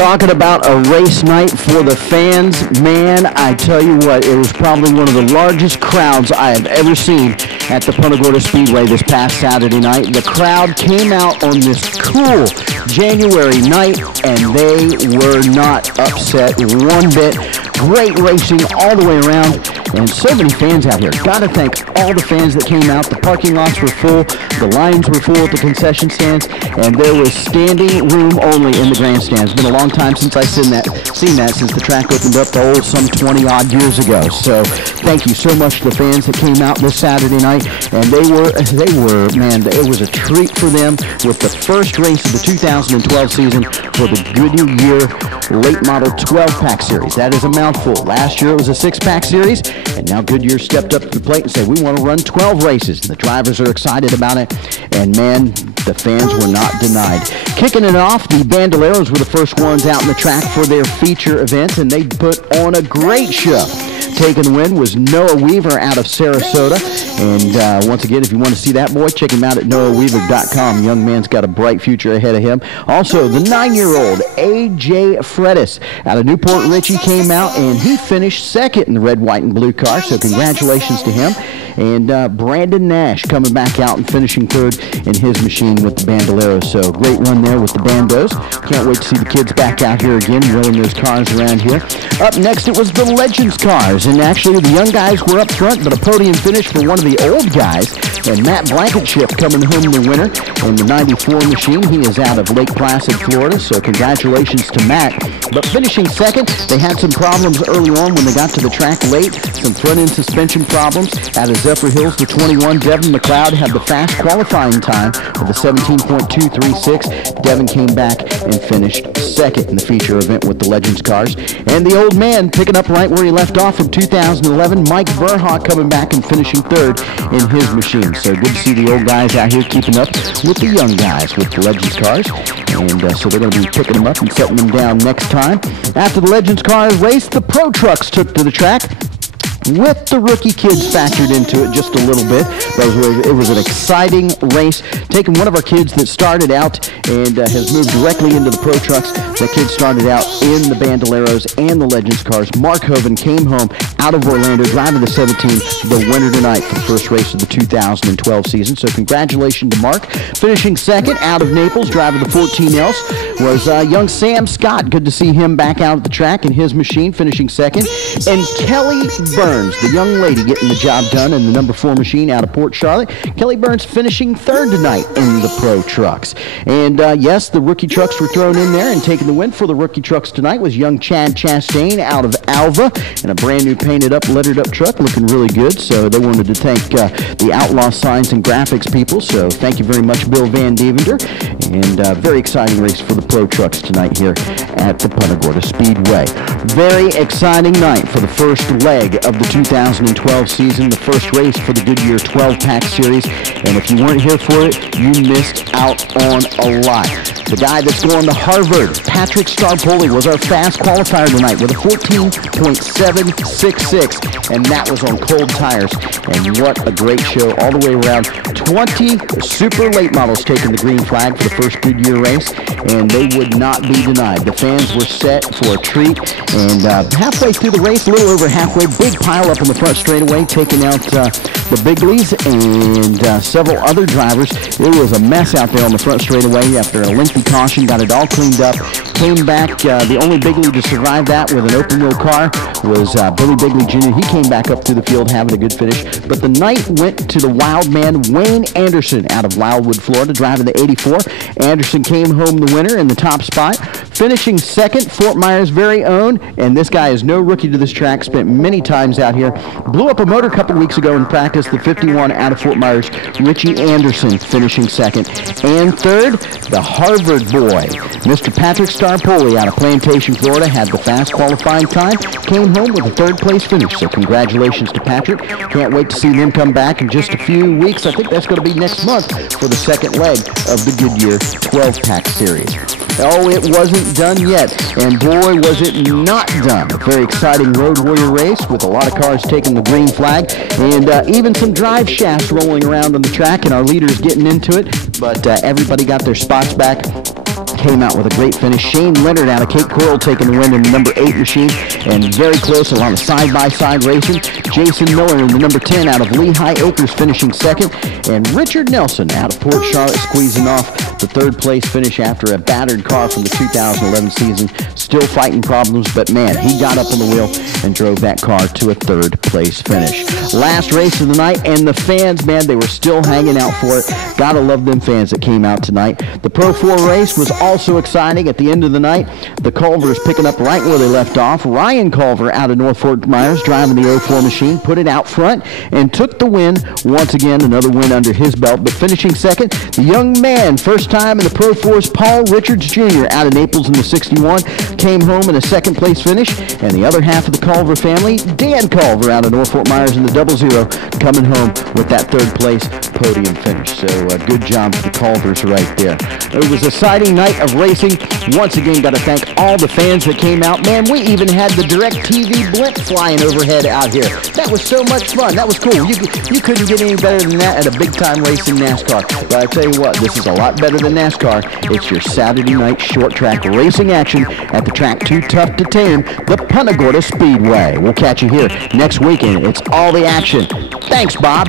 Talking about a race night for the fans, man, I tell you what, it was probably one of the largest crowds I have ever seen at the Punta Speedway this past Saturday night. The crowd came out on this cool January night, and they were not upset one bit. Great racing all the way around, and so many fans out here. Got to thank all the fans that came out. The parking lots were full, the lines were full at the concession stands, and there was standing room only in the grandstands. It's been a long time since I've seen that since the track opened up some 20-odd years ago. So thank you so much to the fans that came out this Saturday night, and they were, man, it was a treat for them with the first race of the 2012 season for the Goodyear Late Model 12-pack series. That is a mouthful. Last year it was a 6-pack series, and now Goodyear stepped up to the plate and said, we want to run 12 races. And the drivers are excited about it, and man, the fans were not denied. Kicking it off, the Bandoleros were the first ones out in the track for their feature event, and they put on a great show. Taking the win was Noah Weaver out of Sarasota. And once again, if you want to see that boy, check him out at noahweaver.com. Young man's got a bright future ahead of him. Also, the 9-year-old A.J. Fredis out of Newport Richey came out, and he finished second in the red, white, and blue car. So congratulations to him. And Brandon Nash coming back out and finishing third in his machine with the Bandoleros. So great run there with the Bandos. Can't wait to see the kids back out here again, rolling those cars around here. Up next, it was the Legends cars. And actually, the young guys were up front, but a podium finish for one of the old guys. And Matt Blankenship coming home the winner in the 94 machine. He is out of Lake Placid, Florida. So congratulations to Matt. But finishing second, they had some problems early on when they got to the track late. Some front-end suspension problems. Out of Zephyr Hills, the 21, Devin McLeod had the fast qualifying time of the 17.236. Devin came back and finished second in the feature event with the Legends cars. And the old man picking up right where he left off from 2011, Mike Verhoek coming back and finishing third in his machine. So good to see the old guys out here keeping up with the young guys with the Legends cars. And so they're going to be picking them up and setting them down next time. After the Legends cars race, the Pro Trucks took to the track, with the rookie kids factored into it just a little bit. It was an exciting race. Taking one of our kids that started out and has moved directly into the Pro Trucks. That kid started out in the Bandoleros and the Legends cars. Mark Hoven came home out of Orlando, driving the 17, the winner tonight for the first race of the 2012 season. So congratulations to Mark. Finishing second out of Naples, driving the 14 else, was young Sam Scott. Good to see him back out at the track in his machine, finishing second. And Kelly Burns, the young lady getting the job done in the number 4 machine out of Port Charlotte. Kelly Burns finishing third tonight in the Pro Trucks. And yes, the rookie trucks were thrown in there, and taking the win for the rookie trucks tonight was young Chad Chastain out of Alva in a brand new painted up, lettered up truck, looking really good. So they wanted to thank the Outlaw Signs and Graphics people. So thank you very much, Bill Van Devender. And very exciting race for the Pro Trucks tonight here at the Punta Gorda Speedway. Very exciting night for the first leg of the 2012 season, the first race for the Goodyear 12-pack series. And if you weren't here for it, you missed out on a lot. The guy that's going to Harvard, Patrick Starpoli, was our fast qualifier tonight with a 14.766, and that was on cold tires. And what a great show all the way around. 20 super late models taking the green flag for the first Goodyear race, and they would not be denied. The fans were set for a treat, and halfway through the race, a little over halfway, big pile up on the front straightaway, taking out the Biglies and several other drivers. It was a mess out there on the front straightaway. After a lengthy caution, got it all cleaned up, came back. The only Bigley to survive that with an open wheel car was Billy Bigley Jr. He came back up through the field having a good finish. But the night went to the wild man, Wayne Anderson, out of Wildwood, Florida, driving the 84. Anderson came home the winner in the top spot, finishing second, Fort Myers' very own. And this guy is no rookie to this track, spent many times out here. Blew up a motor a couple weeks ago in practice. The 51 out of Fort Myers, Richie Anderson, finishing second. And third, the Harvard boy, Mr. Patrick Starpoli out of Plantation, Florida, had the fast qualifying time, came home with a third-place finish. So congratulations to Patrick. Can't wait to see them come back in just a few weeks. I think that's going to be next month for the second leg of the Goodyear 12-pack series. Oh, it wasn't done yet, and boy, was it not done. A very exciting Road Warrior race with a lot of cars taking the green flag, and even some drive shafts rolling around on the track, and our leaders getting into it, but everybody got their spots back. came out with a great finish. Shane Leonard out of Cape Coral taking the win in the number 8 machine, and very close, a lot of side-by-side racing. Jason Miller in the number 10 out of Lehigh Acres finishing second, and Richard Nelson out of Port Charlotte squeezing off the third place finish after a battered car from the 2011 season. Still fighting problems, but man, he got up on the wheel and drove that car to a third place finish. Last race of the night, and the fans, man, they were still hanging out for it. Gotta love them fans that came out tonight. The Pro 4 race was also exciting at the end of the night. The Culvers picking up right where they left off. Ryan Culver out of North Fort Myers driving the 04 machine, put it out front and took the win. Once again, another win under his belt, but finishing second, the young man, first time in the Pro 4's Paul Richards Jr. out of Naples in the 61, came home in a second place finish, and the other half of the Culver family, Dan Culver out of North Fort Myers in the 00, coming home with that third place podium finish. So good job for the Culvers right there. It was a exciting night of racing. Once again, got to thank all the fans that came out. Man, we even had the DirecTV blimp flying overhead out here. That was so much fun. That was cool. You couldn't get any better than that at a big-time racing NASCAR. But I tell you what, this is a lot better than NASCAR. It's your Saturday night short track racing action at the track too tough to tame, the Punta Gorda Speedway. We'll catch you here next weekend. It's all the action. Thanks, Bob.